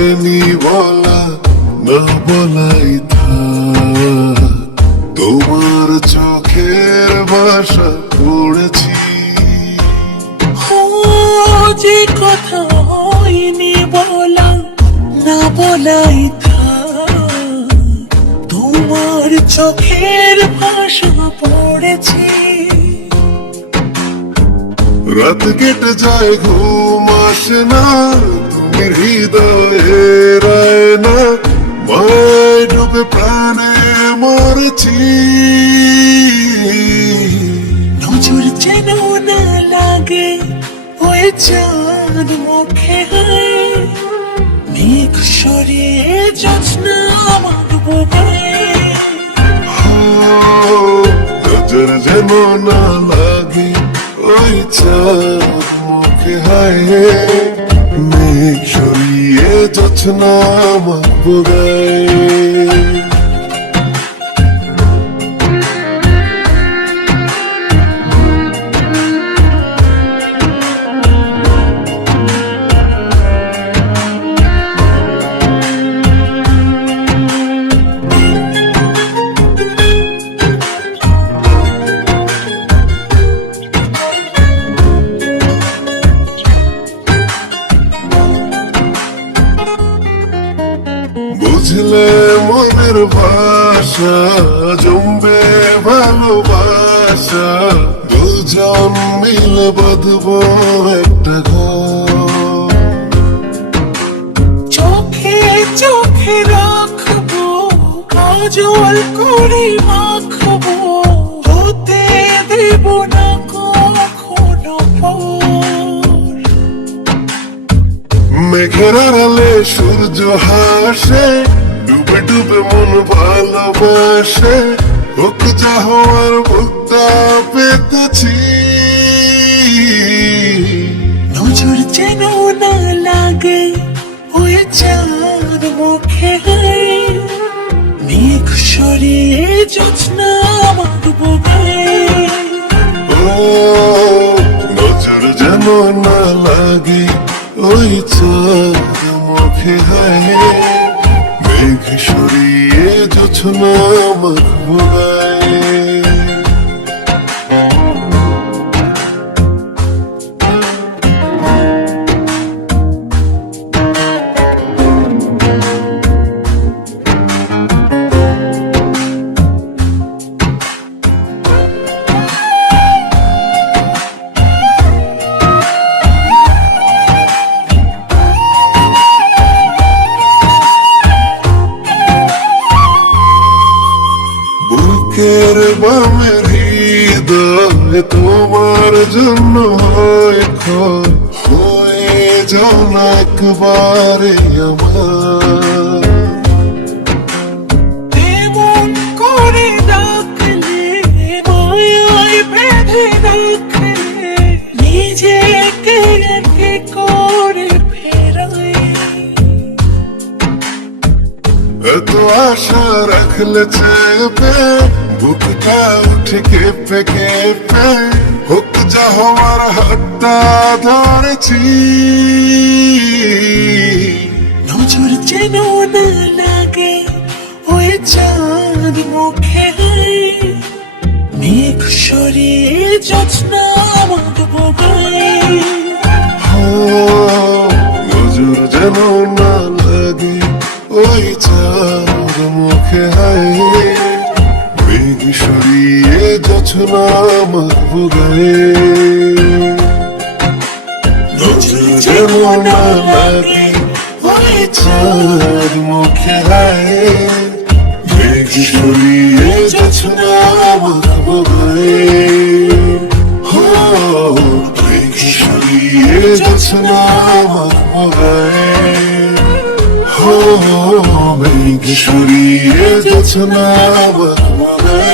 হয়নি বলা, না বলাই থাক। তোমার চোখের ভাষা পড়েছি, যে কথা হয়নি বলা, না বলাই থাক। তোমার চোখের ভাষা পড়েছি। রাত কেটে যায় ঘুম আসে না, তুমি হৃদয়ের আয়না, মায় ডুবে প্রাণে মরেছি। নজর যেন না লাগে ওই চাঁদ মুখে হায়, মেঘ সরিয়ে জোছনা আমার বুকে। নজর যেন না লাগে ওই চাঁদ মুখে হায়, মেঘ সরিয়ে জোছনা আমার বুকে। বুঝলে মনের ভাষা, জমবে ভালোবাসা, দুজন মিলে বাঁধবো একটা ঘর। চোখে চোখে রাখবো, কাজল করে মাখবো, হতে দেব না কখনো পর। মেঘের আড়ালে সূর্য হাসে, ডুবে ডুবে মন ভালোবাসে, হোক যা হওয়ার ভুক্তা পেতেছি। নজর যেন না লাগে ওই চাঁদ মুখে হায়, মেঘ সরিয়ে জোছনা আমার বুকে। নজর যেন না লাগে ওই চাঁদ মুখে হায়, মেঘ সরিয়ে জোছনা আমার বুকে। বুকের বামের হৃদয় তোমার জন্য হয় ক্ষয়, হয়ে যাও না একবারে আমার। এমন করে ডাকলে মায়ায় বেঁধে রাখলে, নিজেকে কি করে ফেরাই। এত আশা রাখলে চেপে, বুকটা উঠে কেঁপে কেঁপে, হোক যা হওয়ার হাতটা ধরেছি। নজর যেন না লাগে ওই চাঁদ মুখে হায়, মেঘ সরিয়ে জোছনা আমার বুকে। নজর যেন না লাগে ওই চাঁদ মুখে হায়, মেঘ সরিয়ে জোছনা আমার বুকে। নজর যেন না লাগে ওই চাঁদ মুখে হায়, মেঘ সরিয়ে জোছনা আমার বুকে। মেঘ সরিয়ে জোছনা আমার বুকে। মেঘ সরিয়ে জোছনা আমার বুকে।